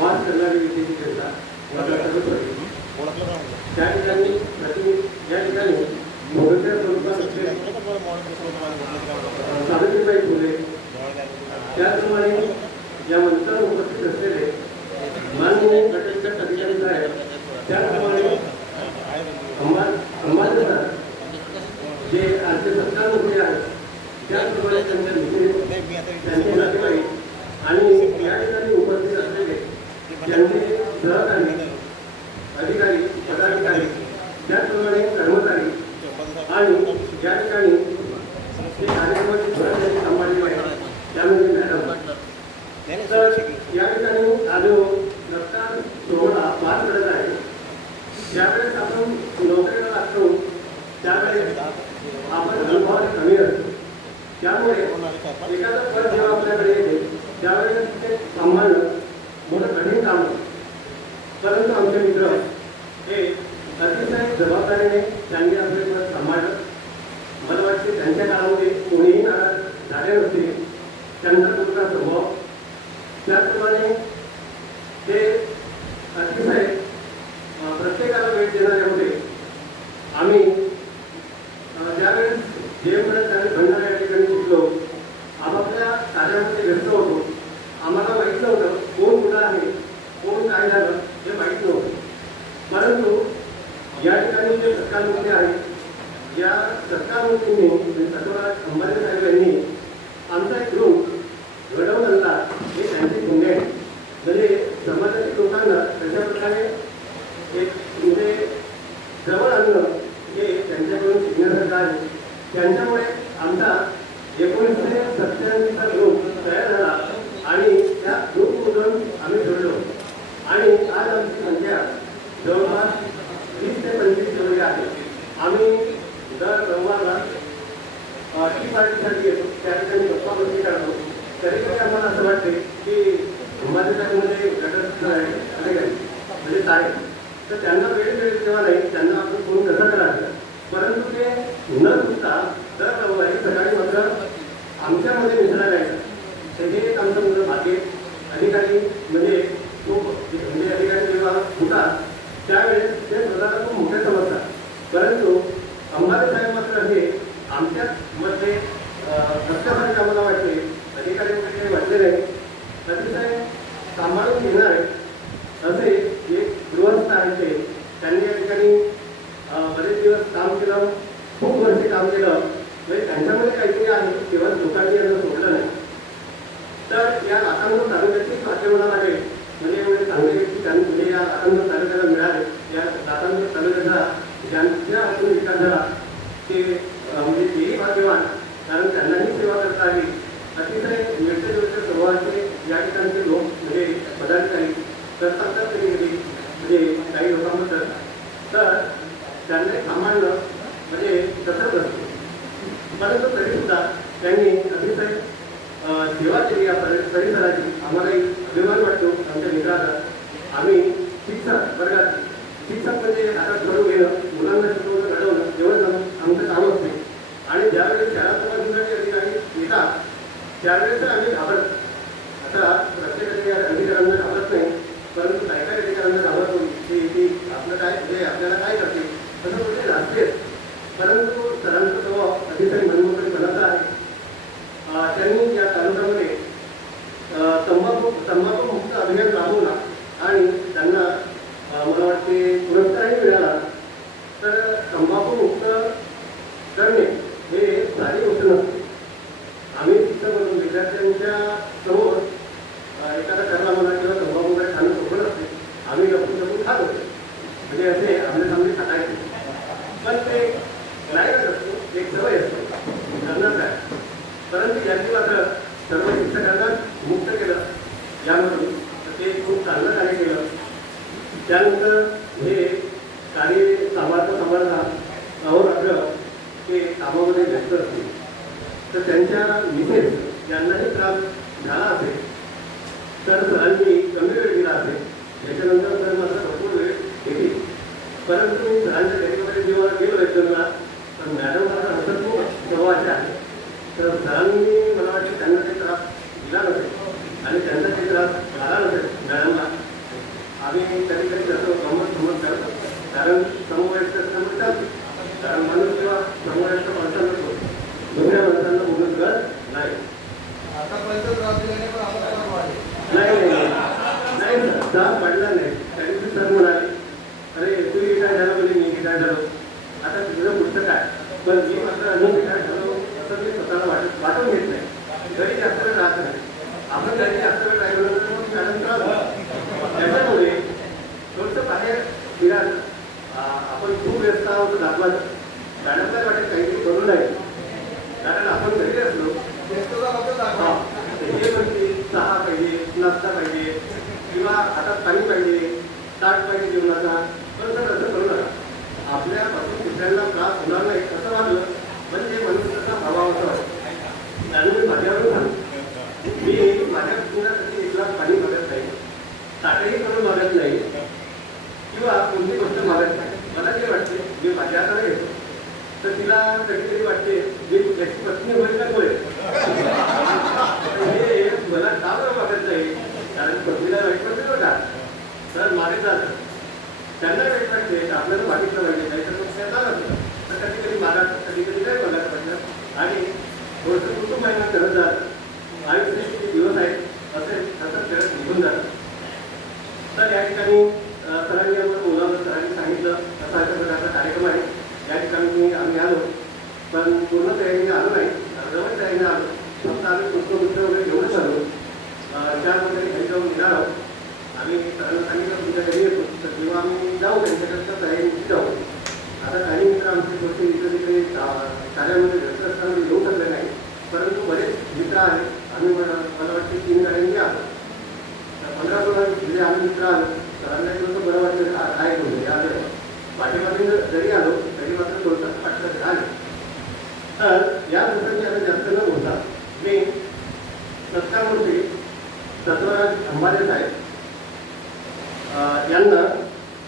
वाद करणारी विषयाची चर्चा त्या ठिकाणी या ठिकाणी मोठ्या स्वरूपात सावित्रीबाई फुले त्याचप्रमाणे या मंचावर उपस्थित असलेले माननीय गटविकास अधिकारी साहेब त्याचप्रमाणे अंबाजोगाई जे आजचे सरकार मंत्री आहेत त्याचप्रमाणे त्यांचे नातेवाईक आणि या ठिकाणी उपस्थित असलेले त्यांचे सहकारी अधिकारी पदाधिकारी त्याचप्रमाणे कर्मचारी आणि या ठिकाणी जे कार्यक्रमाची धोरण सांभाळली आहे त्यामध्ये मॅडम तर या ठिकाणी आलो रक्तदान सोहळा पार करत आहे ज्यावेळेस आपण नोकरीला लागतो त्यावेळेस आपण अनुभवाने कमी असतो त्यामुळे एखादं पद जेव्हा आपल्याकडे येते त्यावेळेस ते सांभाळणं मोठं कठीण काम होतं परंतु आमचे मित्र हे अतिशय जबाबदारीने त्यांनी आपले पद सांभाळलं मला वाटते त्यांच्या काळामध्ये कोणीही नाराज झाले नसते त्यांचा कुठला स्वभाव त्याचप्रमाणे ते अतिशय प्रत्येकाला भेट देणारे होते आम्ही ज्यावेळेस जेमपर्यंत आणि भंडारा या ठिकाणी शिकलो आपापल्या कार्यामध्ये व्यस्त होतो आम्हाला माहीत नव्हतं कोण कुठं आहे कोण काय झालं हे माहीत नव्हतं परंतु या ठिकाणी जे सरकारमंत्री आहेत या सरकारमंत्रींनी सत्वराज अंबानी साहेब यांनी आमचा एक ग्रुप घडवून आणला हे त्यांची पुण्य आहे म्हणजे समाजातील लोकांना तशा प्रकारे एक म्हणजे जवळ आणणं हे त्यांच्याकडून शिकण्यासारखं आहे त्यांच्यामुळे आमचा 1987चा ग्रुप तयार झाला आणि त्या ग्रुपमधून आम्ही जोडलो आणि आज आमची संख्या जवळपास 20 ते 25 एवढी आहे आम्ही दर रविवारला टी पार्टीसाठी येतो त्या ठिकाणी गप्पा गोष्टी काढतो तरी काही आम्हाला असं वाटते की अंबाजोगाईमध्ये गटर आहे म्हणजे आहे तर त्यांना वेळ मिळेल तेव्हा नाही त्यांना आपण फोन कसा करायचा परंतु ते न चुकता दर रविवारी सकाळी मात्र आमच्यामध्ये मिसळायला यायचं हे एक आमचं मुलं भाग्य अधिकारी म्हणजे खूप म्हणजे अधिकारी जेव्हा होतात त्यावेळेस ते स्वतःला खूप मोठे समजतात परंतु अंबानी साहेब मात्र हे आमच्याच मध्ये रक्तासारखे आम्हाला वाटते अधिकारी वगैरे काही वाटले नाही अतिशय सांभाळून घेणारे असे एक गृहस्थ आहेत ते त्यांनी या ठिकाणी बरेच दिवस काम केलं खूप वर्षे काम केलं म्हणजे त्यांच्यामध्ये काहीतरी आहे तेव्हा लोकांनी यांना सोडलं नाही तर या लाखांवर तालुक्याचीच वाक्य मला लागेल म्हणजे एवढे चांगले व्यक्ती म्हणजे या लाखांवर तालुक्याला मिळाले या लाखांवर तालुक्याचा ज्यांच्या हातून विकास झाला ते म्हणजे तेही भाग्यवान कारण त्यांनाही सेवा करता आली अतिशय मिळते स्वभावाचे या ठिकाणचे लोक म्हणजे पदाधिकारी करतात तरी म्हणजे काही लोकांबद्दल तर त्यांना सांभाळणं म्हणजे तसंच असतं परंतु तरीसुद्धा त्यांनी अतिशय सेवा केली या परिसराची आम्हालाही अभिमान वाटतो आमच्या मित्राचा आम्ही शिक्षक वर्गात शिक्षक म्हणजे आता घडवून घेणं मुलांना शिकवणं घडवणं एवढं आमचं काम असते आणि ज्यावेळेस शाळा समाजाचे अधिकारी येतात त्यावेळेस आम्ही घाबरत आता प्रत्येक अधिकाऱ्यांना घाबरत नाही परंतु काही काही अधिकाऱ्यांना घाबरतो की आपलं काय म्हणजे आपल्याला काय करते तसं म्हणजे असतेच परंतु सरांचा स्वभाव अतिशय मनमोकळेपणाचा आहे त्यांनी या तालुक्यामध्ये तंबाखू मुक्त अभियान राबवला आणि त्यांना मला वाटते पुरस्कारही मिळाला तर तंबाखू मुक्त करणे हे साधी गोष्ट नसते आम्ही शिक्षक म्हणून विद्यार्थ्यांच्या समोर एखादा करला म्हणा किंवा तंबाखू वगैरे खाणं सोपं नसते आम्ही लपून खात होतो म्हणजे असे आमले सामने खातायचे पण ते नाही असतो एक सवय असते करणार काय परंतु यांनी मात्र सर्व शिक्षकांना मुक्त केलं यामधून ते खूप चांगलं कार्य केलं त्यानंतर हे कार्य सांभाळता अहोरात्र ते कामामध्ये व्यस्त असतील तर त्यांच्या मिसेस ज्यांनाही त्रास झाला असेल तर सरांनी कमी वेळ दिला असेल याच्यानंतर सर मात्र भरपूर वेळ घेतील परंतु मी सरांच्या घरी जेव्हा गेलो लेक्चरला तर मॅडम मात्र हसतमुख स्वभावाचे आहे तर सरांनी मला वाटते त्यांना काही त्रास दिला नसेल आणि त्यांना काही त्रास झाला नसेल मॅडमला आम्ही कधी कधी त्याचं गमत करतो, कारण समवयस्क असल्यामुळे चालतो. कारण माणूस किंवा समवयस्क माणसांना दुसऱ्या माणसांना बोलत गरज नाही. नाही सर, त्रास वाढला नाही. त्यांनी सर म्हणाले, अरे तू रिटायर झाला म्हणजे मी रिटायर झालो, आता तुझं पुढचं काय. पण मी मात्र अजून रिटायर झालो असं मी स्वतःला वाटून घेत नाही. घरी जास्त वेळ राहत नाही. आपण घरी जास्त वेळ राहिलो तर मग मॅडम त्रास. त्याच्यामुळे थोडंसं बाहेर फिरायला आपण खूप व्यस्त आहोत दाखवायचं. मॅडमला वाटेल काहीतरी करू नये, कारण आपण घरी असलो हे म्हणजे चहा पाहिजे, नाश्ता पाहिजे, किंवा हातात पाणी पाहिजे, ताट पाहिजे जेवणाचा. पण सर असं करू नका. आपल्यापासून दुसऱ्यांना त्रास होणार नाही असं वाटलं म्हणजे मनुष्याचा भावाचा वाटतं. आणि मी माझ्यावरून सांगतो, मी माझ्या कुटुंबासाठी 1 ग्लास पाणी मागत नाही, ताटही करून मागत नाही, किंवा कोणती गोष्ट मागत नाही. मला जे वाटते मी माझ्या हाताने घेतो, तर तिला कधीतरी वाटते मी त्याची पत्नी होईल का होईल. हे मला का बरं मागत नाही, कारण पत्नीला वाईट वाटते बघा. तर मागितलं त्यांना वाईट वाटते, आपल्याला मागितलं पाहिजे, नाही तर मग त्यांना नसतं. तर कधी कधी मागायचं, कधी कधी नाही मागायला पाहिजे. आणि थोडंसं कुटुंब महिना करत जात आयुष्य किती दिवस आहेत असं करत निघून जातं. तर या ठिकाणी सरांनी आम्हाला बोलावलं, सरांनी सांगितलं असा अशा प्रकारचा कार्यक्रम आहे. या ठिकाणी आम्ही आलो, पण पूर्ण तयारीने आलो नाही, अर्धवट तयारीने आलो. फक्त आम्ही पुष्पगुच्छ वगैरे घेऊनच आलो. 4 वगैरे घरी जाऊन निघाल आहोत. आम्ही सरांना सांगितलं तुमच्या घरी येतो, तर जेव्हा आम्ही जाऊ त्यांच्याकडच्या तयारीची जाऊ. आता काही मित्र आमचे थोडे इकडे तिकडे कार्यामध्ये व्यस्त असताना येऊ शकले नाही, परंतु बरेच मित्र आहेत. आम्ही मला वाटते 3 गाड्यांनी आलो, 15-16 म्हणजे आम्ही मित्र आलो. सरांना थोडंसं बरं वाटलं आहे म्हणजे आले. पाठीमागे जरी आलो तरी मात्र थोडंसं पाठलं झालं. तर या प्रसंगी आता जास्त न बोलता मी सत्कारमूर्ती सत्वराज अंबारे साहेब यांना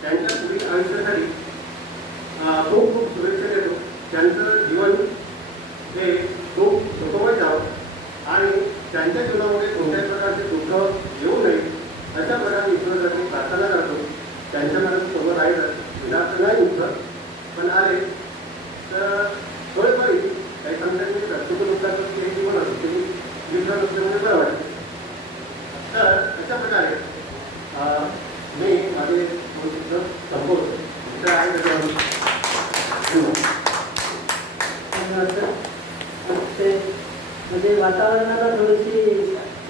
त्यांच्या पुढील आयुष्यासाठी खूप खूप शुभेच्छा देतो. त्यांचं जीवन हे खूप सुखमय जावं आणि त्यांच्या जीवनामध्ये कोणत्याही प्रकारचे दुःख येऊ नये अशा प्रकारे ईश्वरासाठी प्रार्थना करतो. त्यांच्या मनात सोबत राहिलं विधार्थ नाही उत्तर, पण आले तर थोडेफार काही समजायचे चुकून उत्तर हे जीवन असतं ते विश्वास असल्यामुळे बरं वाटतं. तर अशा प्रकारे मी माझे संपवतो. मित्र आहे त्याच्यावर म्हणजे वातावरणाला थोडीशी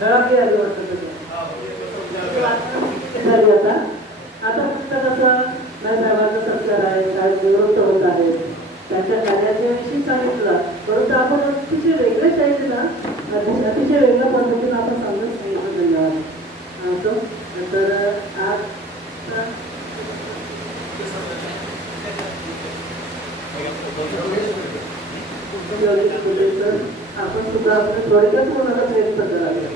झळकली आली वाटत झाली. आता फक्त कसं नाही, साहेबांचा सत्कार आहे, साहेब निवृत्त होत आहेत, त्यांच्या कार्याच्या विषयी सांगितलं, परंतु आपण अतिशय वेगळ्या शैलीला अतिशय वेगळ्या पद्धतीनं आपण समजून सांगितलं. धन्यवाद. तर आज आपण सुद्धा थोडक्यात कोणाला प्रयत्न करावे.